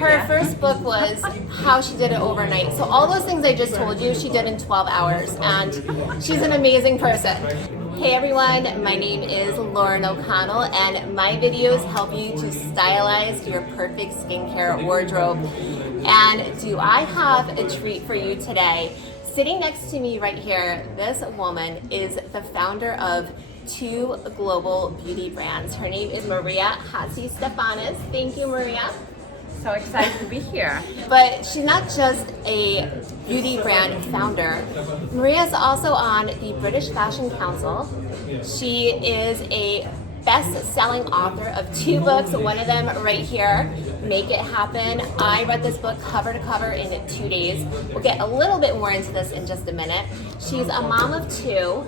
Her first book was how she did it overnight. So all those things I just told you, she did in 12 hours, and she's an amazing person. Hey everyone, my name is Lauren O'Connell, and my videos help you to stylize your perfect skincare wardrobe. And do I have a treat for you today? Sitting next to me right here, this woman is the founder of 2 global beauty brands. Her name is Maria Hatzistefanis. Thank you, Maria. So excited to be here. But she's not just a beauty brand founder. Maria's also on the British Fashion Council. She is a best-selling author of 2 books, one of them right here, Make It Happen. I read this book cover to cover in 2 days. We'll get a little bit more into this in just a minute. She's a mom of 2.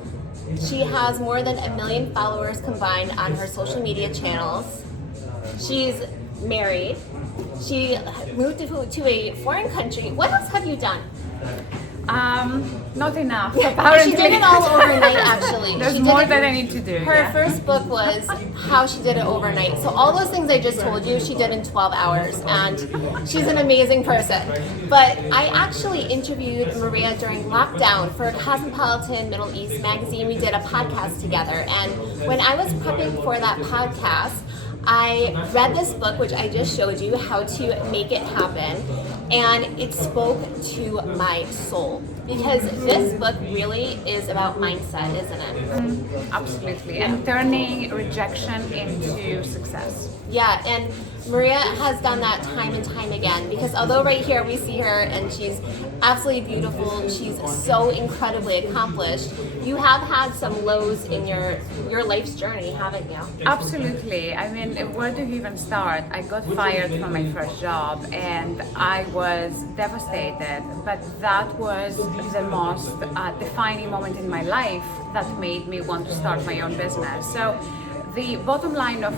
She has more than 1 million followers combined on her social media channels. She's married. She moved to a foreign country. What else have you done? Not enough. She did it all overnight, actually. There's more that I need to do. Her first book was how she did it overnight. So all those things I just told you, she did in 12 hours, and she's an amazing person. But I actually interviewed Maria during lockdown for Cosmopolitan Middle East magazine. We did a podcast together, and when I was prepping for that podcast, I read this book, which I just showed you, How to Make It Happen, and it spoke to my soul. Because this book really is about mindset, isn't it? Absolutely, and turning rejection into success. Yeah, and Maria has done that time and time again, because although right here we see her and she's absolutely beautiful, she's so incredibly accomplished, you have had some lows in your life's journey, haven't you? Absolutely. I mean, where do you even start? I got fired from my first job and I was devastated, but that was the most defining moment in my life that made me want to start my own business. So the bottom line of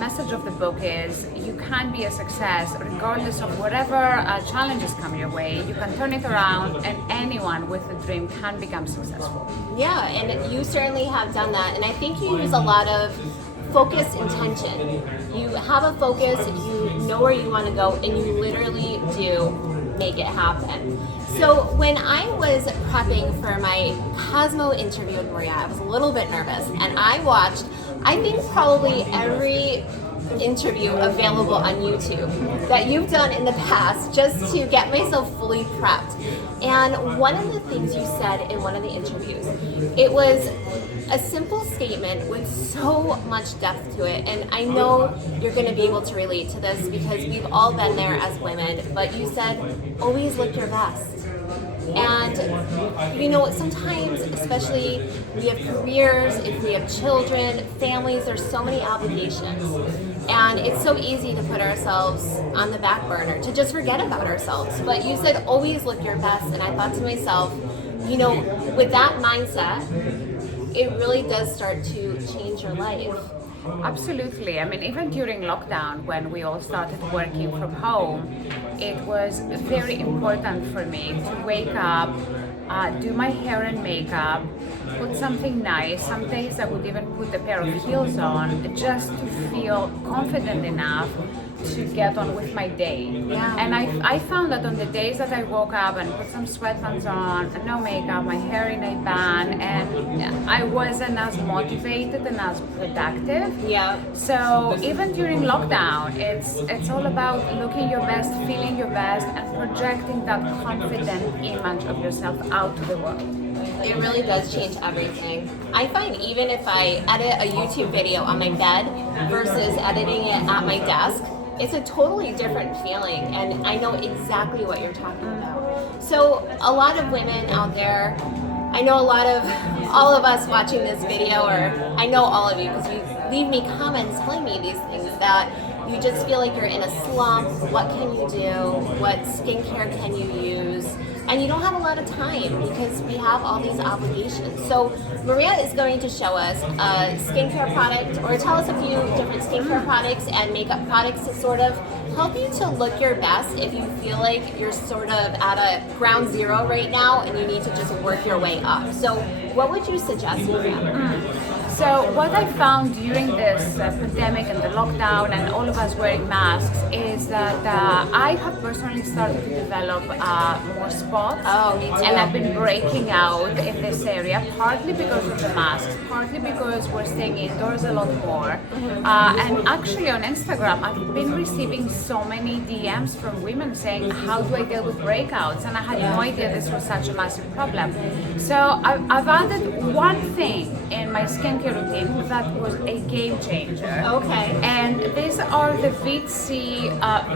message of the book is you can be a success regardless of whatever challenges come your way. You can turn it around, and anyone with a dream can become successful. Yeah, and you certainly have done that, and I think you use a lot of focused intention. You have a focus, you know where you want to go, and you literally do make it happen. So when I was prepping for my Cosmo interview with Maria, I was a little bit nervous, and I watched, I think, probably every interview available on YouTube that you've done in the past just to get myself fully prepped. And one of the things you said in one of the interviews, it was a simple statement with so much depth to it, and I know you're going to be able to relate to this because we've all been there as women, but you said, always look your best. And you know, sometimes, especially we have careers, if we have children, families, there's so many obligations, and it's so easy to put ourselves on the back burner, to just forget about ourselves. But you said always look your best, and I thought to myself, you know, with that mindset, it really does start to change your life. Absolutely. I mean, even during lockdown, when we all started working from home, it was very important for me to wake up, do my hair and makeup, put something nice. Some days I would even put a pair of heels on just to feel confident enough to get on with my day. Yeah. And I found that on the days that I woke up and put some sweatpants on, no makeup, my hair in a bun, and I wasn't as motivated and as productive. Yeah. So even during lockdown, it's all about looking your best, feeling your best, and projecting that confident image of yourself out to the world. It really does change everything. I find even if I edit a YouTube video on my bed versus editing it at my desk, it's a totally different feeling, and I know exactly what you're talking about. So a lot of women out there, I know all of us watching this video, or I know all of you because you leave me comments telling me these things, that you just feel like you're in a slump. What can you do? What skincare can you use? And you don't have a lot of time because we have all these obligations. So Maria is going to show us a skincare product, or tell us a few different skincare products and makeup products to sort of help you to look your best if you feel like you're sort of at a ground zero right now and you need to just work your way up. So what would you suggest, Maria? So what I found during this pandemic and the lockdown and all of us wearing masks is that I have personally started to develop more spots. Oh, me too. And I've been breaking out in this area, partly because of the masks, partly because we're staying indoors a lot more. And actually on Instagram, I've been receiving so many DMs from women saying, how do I deal with breakouts? And I had no idea this was such a massive problem. So I've added one thing in my skincare routine that was a game changer. Okay. And these are the VC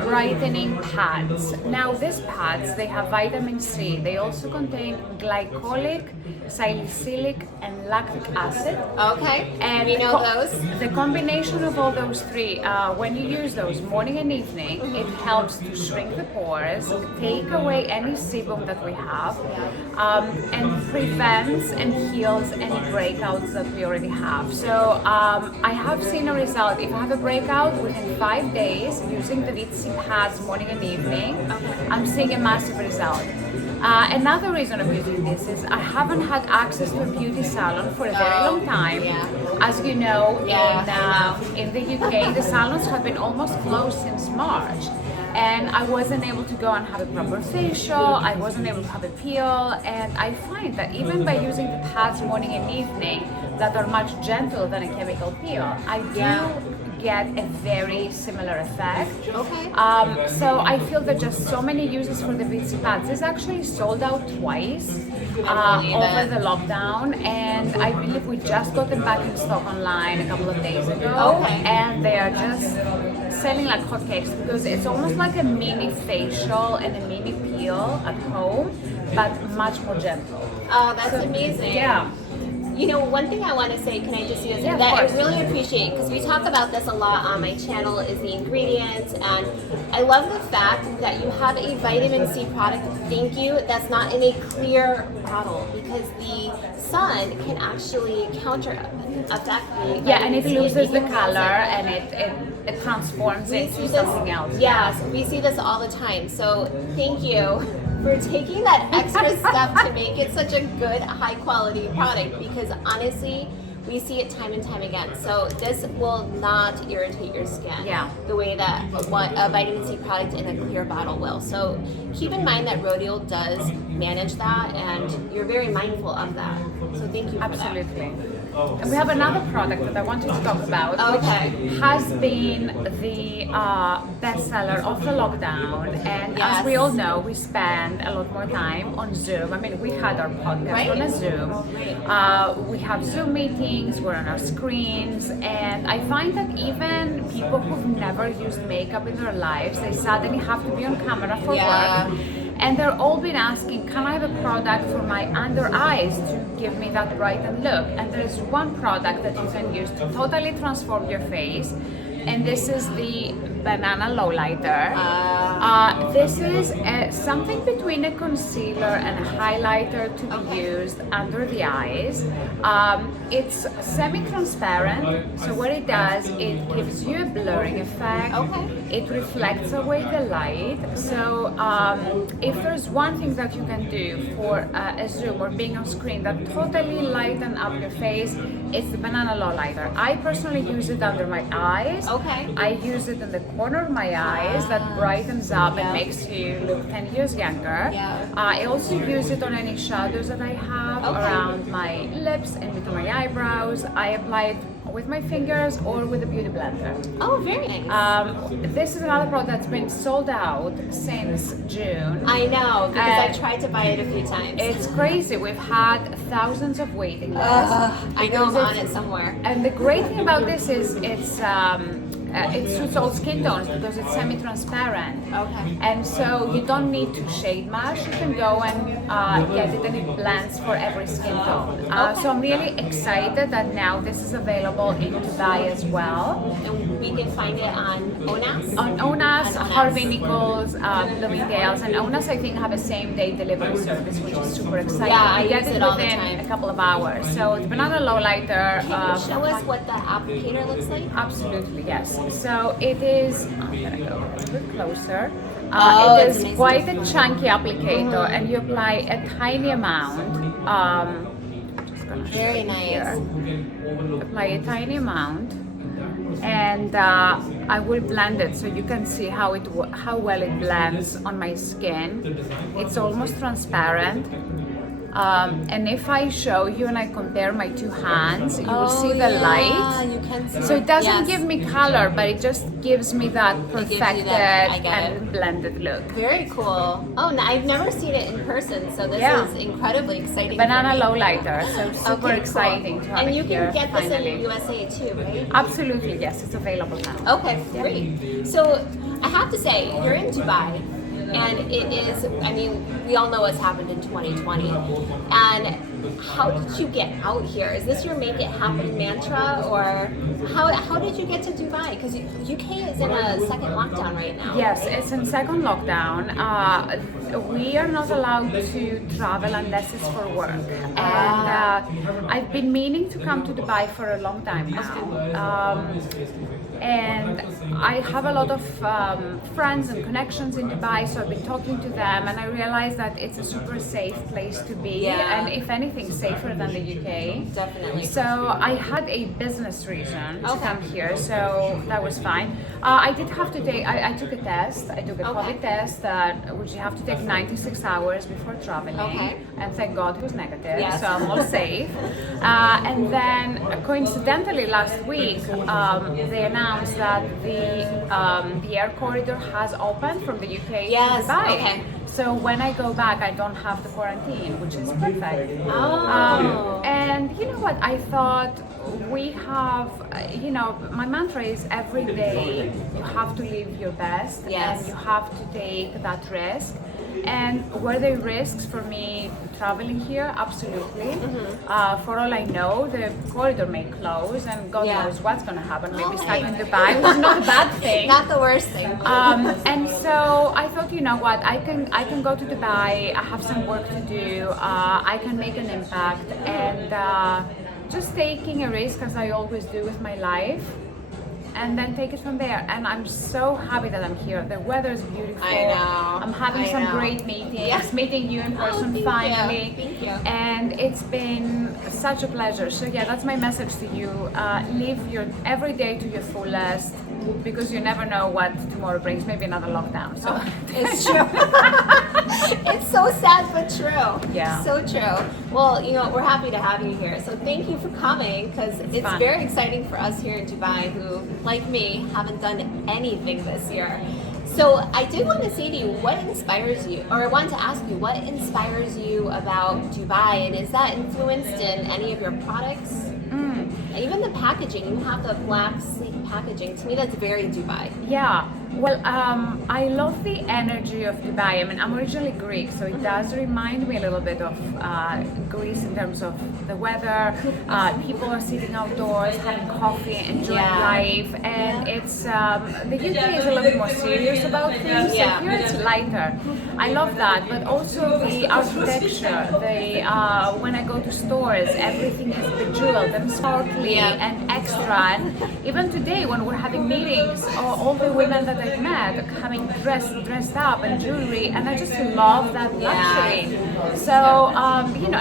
brightening pads. Now these pads, they have vitamin C. They also contain glycolic, salicylic, and lactic acid. Okay. And we know those. The combination of all those three, when you use those morning and evening, it helps to shrink the pores, take away any sebum that we have, and prevents and heals any breakouts that we already have. So I have seen a result. If I have a breakout within 5 days using the VC pads morning and evening, I'm seeing a massive result. Another reason I'm using this is I haven't had access to a beauty salon for a very long time. Yeah. As you know, Yeah, in the UK, the salons have been almost closed since March. And I wasn't able to go and have a proper facial, I wasn't able to have a peel, and I find that even by using the pads morning and evening that are much gentler than a chemical peel, I do get a very similar effect. Okay. So I feel that just so many uses for the VC pads. It's actually sold out twice over the lockdown, and I believe we just got them back in stock online a couple of days ago. Okay. And they are just selling like hotcakes because it's almost like a mini facial and a mini peel at home, but much more gentle. Oh, that's amazing. Yeah. You know, one thing I want to say, can I just use Yeah, of that I course. really appreciate, because we talk about this a lot on my channel, is the ingredients, and I love the fact that you have a vitamin C product, thank you, that's not in a clear bottle, because the sun can actually affect the Yeah, and vitamin it C loses the even color has and it transforms we into see something this, else. yes, we see this all the time. So thank you for taking that extra step to make it such a good, high quality product, because honestly, we see it time and time again. So this will not irritate your skin the way that a vitamin C product in a clear bottle will. So keep in mind that Rodial does manage that, and you're very mindful of that. So thank you for Absolutely. And we have another product that I wanted to talk about, which has been the bestseller of the lockdown. And as we all know, we spend a lot more time on Zoom. I mean, we had our podcast on a Zoom. We have Zoom meetings, we're on our screens, and I find that even people who've never used makeup in their lives, they suddenly have to be on camera for work. And they're all been asking, can I have a product for my under eyes to give me that brightened look? And there's one product that you can use to totally transform your face, and this is the Banana Lowlighter. This is something between a concealer and a highlighter to be used under the eyes. It's semi-transparent, so what it does, it gives you a blurring effect. It reflects away the light. So if there's one thing that you can do for a Zoom or being on screen that totally lighten up your face, it's the Banana Lowlighter. I personally use it under my eyes. I use it in the corner of my eyes, that brightens up and makes you look 10 years younger. I also use it on any shadows that I have around my lips and between my eyebrows. I apply it with my fingers or with a beauty blender. Oh, very nice. This is another product that's been sold out since June. I know, because I've tried to buy it a few times. It's crazy. We've had thousands of waiting lists. I know I'm on it somewhere. And the great thing about this is it suits all skin tones because it's semi-transparent. And so you don't need to shade match. You can go and get it, and it blends for every skin tone. So I'm really excited that now this is available in Dubai as well. And we can find it on ONAS? On ONAS, Harvey Nichols, Bloomingdale's, and ONAS I think have a same-day delivery service, which is super exciting. Yeah, I get use it it all the within time. a couple of hours. So it's Banana Lowlighter. Can you show us what the applicator looks like? Absolutely, yes. So it is, I'm gonna go a bit closer. It is quite a chunky applicator, and you apply a tiny amount. Just gonna show Very you nice. here. Apply a tiny amount, and I will blend it so you can see how well it blends on my skin. It's almost transparent. And if I show you and I compare my two hands, you will see the light. You can see So it doesn't yes. give me color, but it just gives me that gives you perfected that- I get and blended look. Very cool. Oh, no, I've never seen it in person, so this Yeah. is incredibly exciting. Banana for me. lowlighter, so super Okay, exciting cool. to have And it you here can get this finally. in USA too, right? Absolutely, yes, it's available now. Okay, great. So I have to say, you're in Dubai, and it is, I mean, we all know what's happened in 2020. And how did you get out here? Is this your make it happen mantra, or how did you get to Dubai? Because UK is in a second lockdown right now. Yes, it's in second lockdown. We are not allowed to travel unless it's for work. And I've been meaning to come to Dubai for a long time now. And I have a lot of friends and connections in Dubai, so I've been talking to them, and I realized that it's a super safe place to be, Yeah. and if anything, safer than the UK. Definitely. So I had a business reason to Okay. come here, so that was fine. I did have to take, I took a test, I took a Okay. COVID test, which you have to take 96 hours before traveling, Okay. and thank God it was negative, Yes. so I'm all safe. And then coincidentally last week, they announced that the air corridor has opened from the UK Yes, to Dubai. okay. So when I go back, I don't have the quarantine, which is perfect. Oh. And you know what? I thought we have, my mantra is every day you have to live your best, Yes. and you have to take that risk. And were there risks for me traveling here? Absolutely. For all I know, the corridor may close, and God Yeah. knows what's going to happen. Maybe Okay. stuck in Dubai, which is not a bad thing. Not the worst thing. And so I thought, you know what, I can go to Dubai, I have some work to do, I can make an impact, and just taking a risk as I always do with my life, and then take it from there. And I'm so happy that I'm here. The weather is beautiful. I know. I'm having I some know. great meetings, Yeah. meeting you in person thank you. finally. Thank you. And it's been such a pleasure. So yeah, that's my message to you. Live your every day to your fullest, because you never know what tomorrow brings. Maybe another lockdown. So It's true. It's so sad but true. Yeah. So true. Well, we're happy to have you here. So thank you for coming, because it's fun. very exciting for us here in Dubai who, like me, haven't done anything this year. So I did want to say to you, what inspires you, or I wanted to ask you, what inspires you about Dubai, and is that influenced in any of your products? Even the packaging, you have the black sleek packaging. To me, that's very Dubai. yeah. Well, I love the energy of Dubai. I mean, I'm originally Greek, so it does remind me a little bit of Greece in terms of the weather. People are sitting outdoors, having coffee, enjoying Yeah. life, and it's the UK is a little bit more serious about things. Yeah. So here it's lighter. I love that, but also the architecture. When I go to stores, everything is bejeweled and sparkly Yeah. and extra. And even today, when we're having meetings, all the women that I've met are coming dressed up and jewelry, and I just love that luxury. So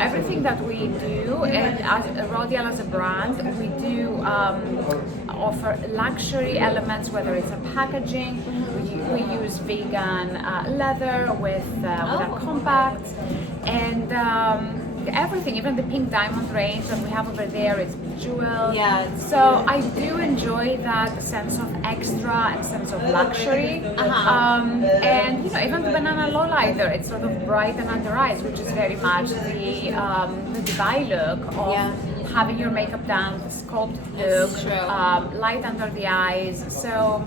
everything that we do, and as Rodial as a brand, we do offer luxury elements, whether it's a packaging. We use vegan leather with our compacts, and everything, even the pink diamond range that we have over there, is bejeweled. Yeah. So I do enjoy that sense of extra and sense of luxury. And even the banana lowlighter, it's sort of bright and under eyes, which is very much the Dubai look of having your makeup done, the sculpted look, It's true. light under the eyes. So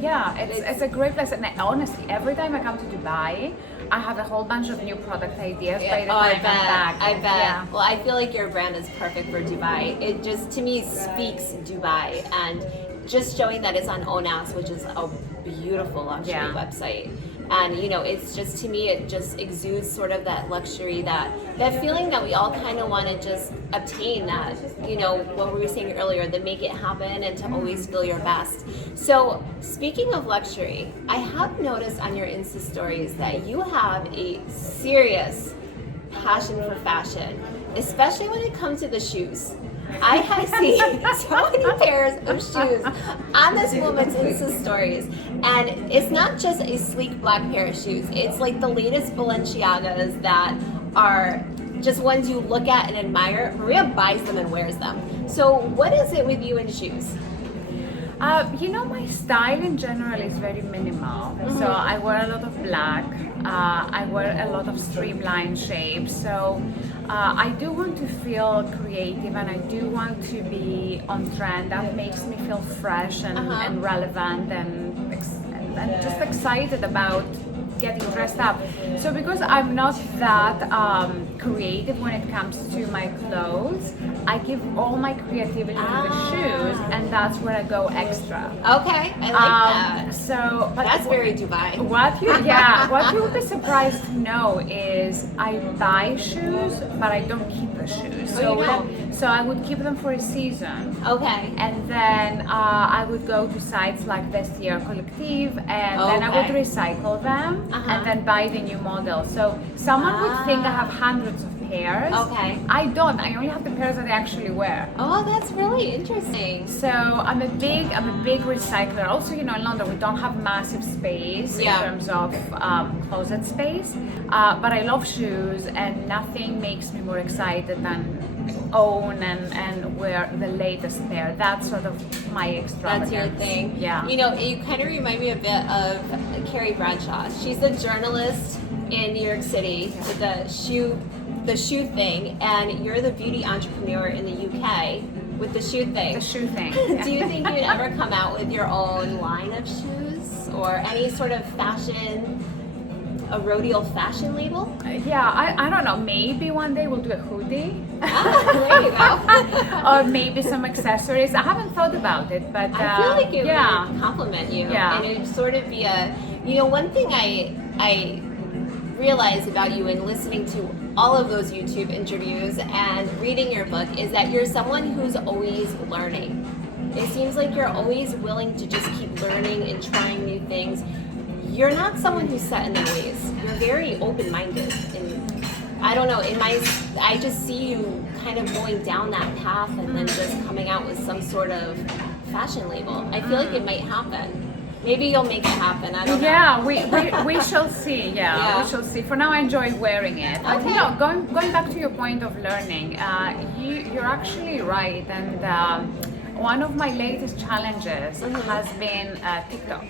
yeah, it's a great place. And honestly, every time I come to Dubai, I have a whole bunch of new product ideas by the time I come back. I bet. Yeah. Well, I feel like your brand is perfect for Dubai. It just, to me, speaks Dubai, and just showing that it's on ONAS, which is a beautiful luxury website. And it's just, to me, it just exudes sort of that luxury, that feeling that we all kind of want to just obtain, that what we were saying earlier, the make it happen, and to always feel your best. So speaking of luxury, I have noticed on your Insta stories that you have a serious passion for fashion. especially when it comes to the shoes. I have seen so many pairs of shoes on this woman's Insta stories, and it's not just a sleek black pair of shoes. It's like the latest Balenciagas that are just ones you look at and admire. Maria buys them and wears them. So what is it with you and shoes? My style in general is very minimal. So I wear a lot of black. I wear a lot of streamlined shapes. So I do want to feel creative, and I do want to be on trend. That makes me feel fresh and relevant and just excited about getting dressed up. So because I'm not that creative when it comes to my clothes, I give all my creativity to the shoes, and that's where I go extra. Okay, I like that. So, but that's very Dubai. What you would be surprised to know is I buy shoes, but I don't keep the shoes. So I would keep them for a season. Okay. And then I would go to sites like Vestiaire Collective, and then I would recycle them and then buy the new model. So someone would think I have hundreds of pairs. Okay. I don't. I only have the pairs that I actually wear. Oh, that's really interesting. So I'm a big recycler. Also, in London we don't have massive space in terms of closet space. But I love shoes, and nothing makes me more excited than own and wear the latest pair. That's sort of my extravagance. That's your thing. Yeah. You kind of remind me a bit of Carrie Bradshaw. She's a journalist in New York City with the shoe thing, and you're the beauty entrepreneur in the UK with the shoe thing. The shoe thing. Do you think you'd ever come out with your own line of shoes or any sort of fashion, a Rodial fashion label? Yeah, I don't know. Maybe one day we'll do a hoodie. There you go. Or maybe some accessories. I haven't thought about it, but I feel like it would compliment you. Yeah. And it would sort of be one thing I realize about you in listening to all of those YouTube interviews and reading your book is that you're someone who's always learning. It seems like you're always willing to just keep learning and trying new things. You're not someone who's set in their ways. You're very open-minded, and I don't know, I just see you kind of going down that path and then just coming out with some sort of fashion label. I feel like it might happen. Maybe you'll make it happen. I don't know. Yeah, we shall see. Yeah, we shall see. For now, I enjoy wearing it. But going back to your point of learning, you're actually right. And one of my latest challenges has been TikTok.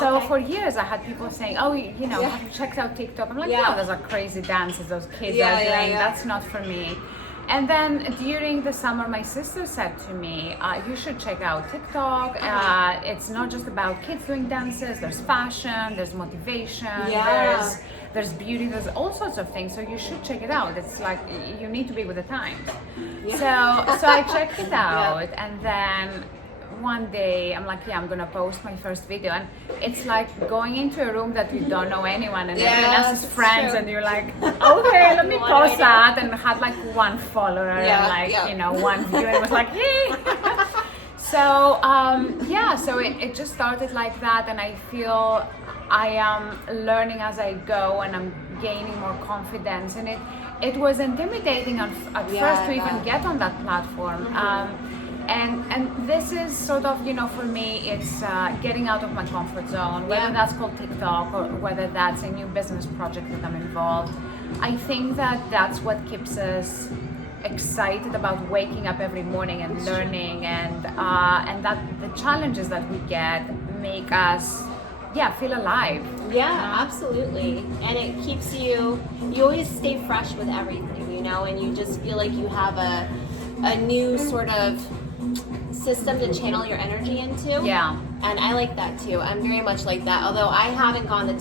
So for years I had people saying, have you checked out TikTok? I'm like, those are crazy dances those kids are doing. That's not for me. And then during the summer, my sister said to me, you should check out TikTok. It's not just about kids doing dances. There's fashion, there's motivation, there's beauty, there's all sorts of things. So you should check it out. It's like you need to be with the times. So I checked it out, and then one day I'm like, I'm gonna post my first video, and it's like going into a room that you don't know anyone, and everyone else is friends, and you're like, okay, let me post that, and had like one follower and one view, and it was like, yay. So so it just started like that, and I feel I am learning as I go, and I'm gaining more confidence, and it was intimidating at first to even get on that platform. And this is sort of, for me, it's getting out of my comfort zone, whether that's called TikTok or whether that's a new business project that I'm involved. I think that's what keeps us excited about waking up every morning and learning, and that the challenges that we get make us feel alive. Absolutely. And it keeps you always stay fresh with everything, and you just feel like you have a new sort of system to channel your energy into. And I like that too. I'm very much like that, although I haven't gone the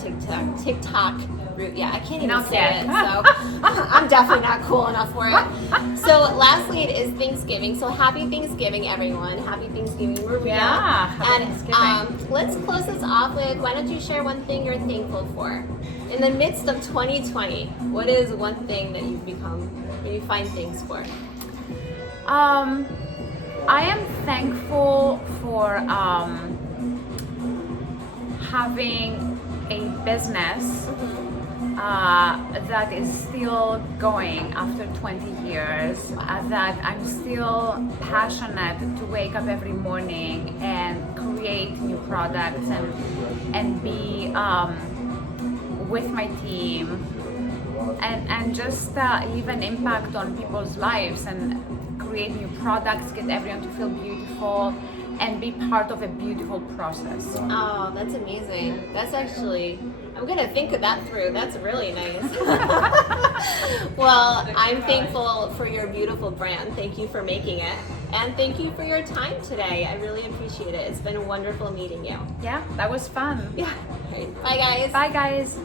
TikTok route yet. I can't even say it, so I'm definitely not cool enough for it. So lastly, it is Thanksgiving. So happy Thanksgiving, everyone. Happy Thanksgiving, Maria. Happy Thanksgiving. Let's close this off with, why don't you share one thing you're thankful for? In the midst of 2020, what is one thing that you find thanks for? I am thankful for having a business that is still going after 20 years, that I'm still passionate to wake up every morning and create new products and be with my team and just leave an impact on people's lives and create new products, get everyone to feel beautiful and be part of a beautiful process. Oh, that's amazing. That's actually, I'm going to think of that through. That's really nice. Well, I'm thankful for your beautiful brand. Thank you for making it. And thank you for your time today. I really appreciate it. It's been wonderful meeting you. Yeah, that was fun. Yeah. All right. Bye, guys. Bye, guys.